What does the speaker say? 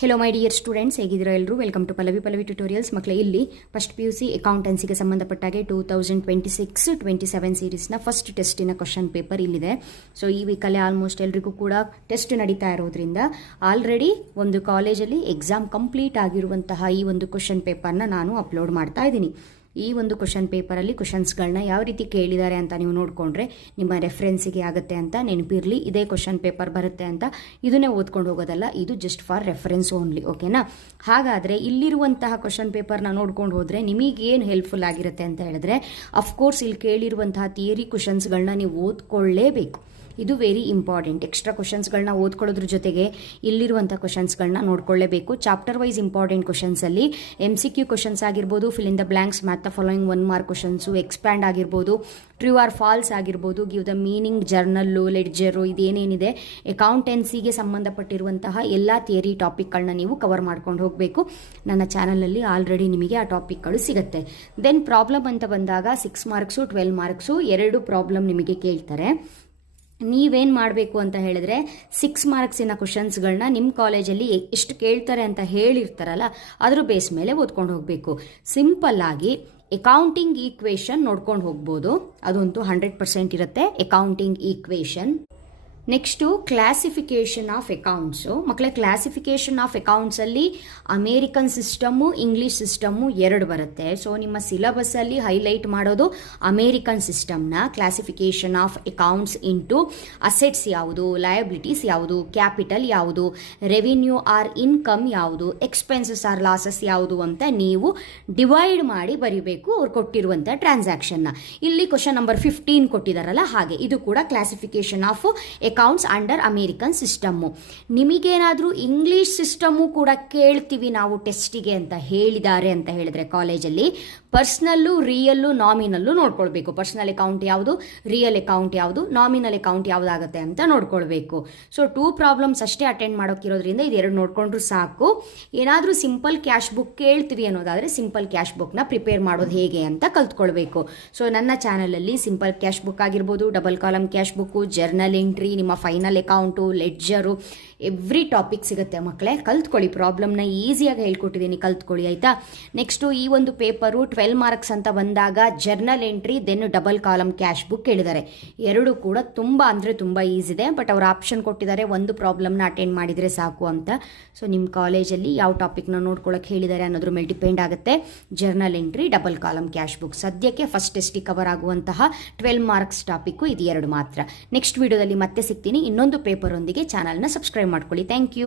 Hello my dear students, ಹೇಗಿದ್ದೀರಾ ಎಲ್ಲರೂ? Welcome to Pallavi tutorials. ಮಕ್ಕಳೇ, ಇಲ್ಲಿ ಫಸ್ಟ್ PUC ಅಕೌಂಟೆನ್ಸಿಗೆ ಸಂಬಂಧಪಟ್ಟಾಗೆ 2026-27 ಸೀರೀಸ್ನ ಫಸ್ಟ್ ಟೆಸ್ಟಿನ ಕ್ವಶನ್ ಪೇಪರ್ ಇಲ್ಲಿದೆ. ಸೊ ಈ ವೀಕಲ್ಲೇ ಆಲ್ಮೋಸ್ಟ್ ಎಲ್ರಿಗೂ ಕೂಡ ಟೆಸ್ಟ್ ನಡೀತಾ ಇರೋದ್ರಿಂದ ಆಲ್ರೆಡಿ ಒಂದು ಕಾಲೇಜಲ್ಲಿ ಎಕ್ಸಾಮ್ ಕಂಪ್ಲೀಟ್ ಆಗಿರುವಂತಹ ಈ ಒಂದು ಕ್ವಶನ್ ಪೇಪರ್ನ ನಾನು ಅಪ್ಲೋಡ್ ಮಾಡ್ತಾ ಇದ್ದೀನಿ. ಈ ಒಂದು ಕ್ವಶನ್ ಪೇಪರಲ್ಲಿ ಕ್ವಶನ್ಸ್ಗಳನ್ನ ಯಾವ ರೀತಿ ಕೇಳಿದ್ದಾರೆ ಅಂತ ನೀವು ನೋಡಿಕೊಂಡ್ರೆ ನಿಮ್ಮ ರೆಫರೆನ್ಸಿಗೆ ಆಗುತ್ತೆ ಅಂತ ನೆನಪಿರಲಿ. ಇದೇ ಕ್ವಶನ್ ಪೇಪರ್ ಬರುತ್ತೆ ಅಂತ ಇದನ್ನೇ ಓದ್ಕೊಂಡು ಹೋಗೋದಲ್ಲ, ಇದು ಜಸ್ಟ್ ಫಾರ್ ರೆಫರೆನ್ಸ್ ಓನ್ಲಿ, ಓಕೆನಾ? ಹಾಗಾದರೆ ಇಲ್ಲಿರುವಂತಹ ಕ್ವಶನ್ ಪೇಪರ್ನ ನೋಡ್ಕೊಂಡು ಹೋದರೆ ನಿಮಗೇನು ಹೆಲ್ಪ್ಫುಲ್ ಆಗಿರುತ್ತೆ ಅಂತ ಹೇಳಿದ್ರೆ, ಅಫ್ಕೋರ್ಸ್ ಇಲ್ಲಿ ಕೇಳಿರುವಂತಹ ಥಿಯರಿ ಕ್ವಶನ್ಸ್ಗಳನ್ನ ನೀವು ಓದ್ಕೊಳ್ಳೇಬೇಕು. ಇದು ವೆರಿ ಇಂಪಾರ್ಟೆಂಟ್. ಎಕ್ಸ್ಟ್ರಾ ಕ್ವಶನ್ಸ್ಗಳನ್ನ ಓದ್ಕೊಳ್ಳೋದ್ರ ಜೊತೆಗೆ ಇಲ್ಲಿರುವಂಥ ಕ್ವಶನ್ಸ್ಗಳನ್ನ ನೋಡ್ಕೊಳ್ಳೇಬೇಕು. ಚಾಪ್ಟರ್ ವೈಸ್ ಇಂಪಾರ್ಟೆಂಟ್ ಕ್ವಶನ್ಸಲ್ಲಿ MCQ ಕ್ವಶನ್ಸ್ ಆಗಿರ್ಬೋದು, fill in the blanks, match the following 1 mark questions, expand ಆಗಿರ್ಬೋದು, ಟ್ರೂ ಆರ್ ಫಾಲ್ಸ್ ಆಗಿರ್ಬೋದು, give the meaning, journal, ledger, ಇದೇನೇನಿದೆ ಅಕೌಂಟೆನ್ಸಿಗೆ ಸಂಬಂಧಪಟ್ಟಿರುವಂತಹ ಎಲ್ಲ ಥಿಯರಿ ಟಾಪಿಕ್ಗಳನ್ನ ನೀವು ಕವರ್ ಮಾಡ್ಕೊಂಡು ಹೋಗಬೇಕು. ನನ್ನ ಚಾನಲಲ್ಲಿ ಆಲ್ರೆಡಿ ನಿಮಗೆ ಆ ಟಾಪಿಕ್ಗಳು ಸಿಗುತ್ತೆ. ದೆನ್ ಪ್ರಾಬ್ಲಮ್ ಅಂತ ಬಂದಾಗ 6 ಮಾರ್ಕ್ಸು 12 ಮಾರ್ಕ್ಸು 2 ಪ್ರಾಬ್ಲಮ್ ನಿಮಗೆ ಕೇಳ್ತಾರೆ. ನೀವೇನು ಮಾಡಬೇಕು ಅಂತ ಹೇಳಿದ್ರೆ 6 ಮಾರ್ಕ್ಸಿನ ಕ್ವಶನ್ಸ್ಗಳನ್ನ ನಿಮ್ಮ ಕಾಲೇಜಲ್ಲಿ ಎಷ್ಟು ಕೇಳ್ತಾರೆ ಅಂತ ಹೇಳಿರ್ತಾರಲ್ಲ ಅದ್ರ ಬೇಸ್ ಮೇಲೆ ಓದ್ಕೊಂಡು ಹೋಗಬೇಕು. ಸಿಂಪಲ್ ಆಗಿ ಅಕೌಂಟಿಂಗ್ ಈಕ್ವೇಷನ್ ನೋಡ್ಕೊಂಡು ಹೋಗ್ಬೋದು, ಅದಂತೂ 100% ಇರುತ್ತೆ. Accounting equation. Next classification of accounts. ಮಕ್ಕಳೇ, ಕ್ಲಾಸಿಫಿಕೇಷನ್ ಆಫ್ ಅಕೌಂಟ್ಸಲ್ಲಿ ಅಮೇರಿಕನ್ ಸಿಸ್ಟಮ್ಮು, ಇಂಗ್ಲೀಷ್ ಸಿಸ್ಟಮ್ಮು 2 ಬರುತ್ತೆ. ಸೊ ನಿಮ್ಮ ಸಿಲಬಸ್ಸಲ್ಲಿ ಹೈಲೈಟ್ ಮಾಡೋದು ಅಮೇರಿಕನ್ ಸಿಸ್ಟಮ್ನ. Classification of accounts into assets ಯಾವುದು, ಲಯಬಿಲಿಟೀಸ್ ಯಾವುದು, ಕ್ಯಾಪಿಟಲ್ ಯಾವುದು, ರೆವಿನ್ಯೂ ಆರ್ ಇನ್ಕಮ್ ಯಾವುದು, ಎಕ್ಸ್ಪೆನ್ಸಸ್ ಆರ್ ಲಾಸಸ್ ಯಾವುದು ಅಂತ ನೀವು ಡಿವೈಡ್ ಮಾಡಿ ಬರೀಬೇಕು ಅವ್ರು ಕೊಟ್ಟಿರುವಂಥ ಟ್ರಾನ್ಸಾಕ್ಷನ್ನ. ಇಲ್ಲಿ ಕ್ವಶನ್ ನಂಬರ್ 15 ಕೊಟ್ಟಿದ್ದಾರಲ್ಲ, ಹಾಗೆ ಇದು ಕೂಡ classification of accounts under American system. ನಿಮಗೇನಾದರೂ ಇಂಗ್ಲೀಷ್ ಸಿಸ್ಟಮ್ಮು ಕೂಡ ಕೇಳ್ತೀವಿ ನಾವು ಟೆಸ್ಟಿಗೆ ಅಂತ ಹೇಳಿದ್ದಾರೆ ಅಂತ ಹೇಳಿದ್ರೆ ಕಾಲೇಜಲ್ಲಿ ಪರ್ಸ್ನಲ್ಲು, ರಿಯಲ್ಲು, ನಾಮಿನಲ್ಲು ನೋಡ್ಕೊಳ್ಬೇಕು. ಪರ್ಸ್ನಲ್ ಅಕೌಂಟ್ ಯಾವುದು, ರಿಯಲ್ ಅಕೌಂಟ್ ಯಾವುದು, ನಾಮಿನಲ್ ಅಕೌಂಟ್ ಯಾವುದಾಗುತ್ತೆ ಅಂತ ನೋಡ್ಕೊಳ್ಬೇಕು. ಸೊ 2 ಪ್ರಾಬ್ಲಮ್ಸ್ ಅಷ್ಟೇ ಅಟೆಂಡ್ ಮಾಡೋಕ್ಕಿರೋದ್ರಿಂದ ಇದು 2 ನೋಡ್ಕೊಂಡ್ರು ಸಾಕು. ಏನಾದರೂ ಸಿಂಪಲ್ ಕ್ಯಾಶ್ ಬುಕ್ ಕೇಳ್ತೀವಿ ಅನ್ನೋದಾದರೆ ಸಿಂಪಲ್ ಕ್ಯಾಶ್ ಬುಕ್ನ ಪ್ರಿಪೇರ್ ಮಾಡೋದು ಹೇಗೆ ಅಂತ ಕಲ್ತ್ಕೊಳ್ಬೇಕು. ಸೊ ನನ್ನ ಚಾನಲಲ್ಲಿ ಸಿಂಪಲ್ ಕ್ಯಾಶ್ ಬುಕ್ ಆಗಿರ್ಬೋದು, double column cash book, journal entry, ನಿಮ್ಮ final account, ledger, every topic ಸಿಗುತ್ತೆ ಮಕ್ಕಳೇ. ಕಲ್ತ್ಕೊಳ್ಳಿ. ಪ್ರಾಬ್ಲಮ್ನ ಈಸಿಯಾಗಿ ಹೇಳ್ಕೊಟ್ಟಿದ್ದೀನಿ, ಕಲ್ತ್ಕೊಳ್ಳಿ ಆಯಿತಾ. ನೆಕ್ಸ್ಟು ಈ ಒಂದು ಪೇಪರು 12 ಮಾರ್ಕ್ಸ್ ಅಂತ ಬಂದಾಗ journal entry, then double column cash book ಕೇಳಿದ್ದಾರೆ. 2 ಕೂಡ ತುಂಬ ಅಂದರೆ ತುಂಬ ಈಸಿ ಇದೆ. ಬಟ್ ಅವ್ರು ಆಪ್ಷನ್ ಕೊಟ್ಟಿದ್ದಾರೆ, ಒಂದು ಪ್ರಾಬ್ಲಮ್ನ ಅಟೆಂಡ್ ಮಾಡಿದರೆ ಸಾಕು ಅಂತ. ಸೊ ನಿಮ್ಮ ಕಾಲೇಜಲ್ಲಿ ಯಾವ ಟಾಪಿಕ್ನ ನೋಡ್ಕೊಳ್ಳೋಕೆ ಹೇಳಿದ್ದಾರೆ ಅನ್ನೋದ್ರ ಮೇಲೆ ಡಿಪೆಂಡ್ ಆಗುತ್ತೆ. Journal entry, double column cash book ಸದ್ಯಕ್ಕೆ ಫಸ್ಟ್ ಟೆಸ್ಟಿಗೆ ಕವರ್ ಆಗುವಂತಹ 12 ಮಾರ್ಕ್ಸ್ ಟಾಪಿಕ್ಕು ಇದು 2 ಮಾತ್ರ. ನೆಕ್ಸ್ಟ್ ವಿಡಿಯೋದಲ್ಲಿ ಮತ್ತೆ ಸಿಗ್ತೀನಿ ಇನ್ನೊಂದು ಪೇಪರ್ ಒಂದಿಗೆ. ಚಾನಲ್ನ ಸಬ್ಸ್ಕ್ರೈಬ್ ಮಾಡ್ಕೊಳ್ಳಿ. Thank you.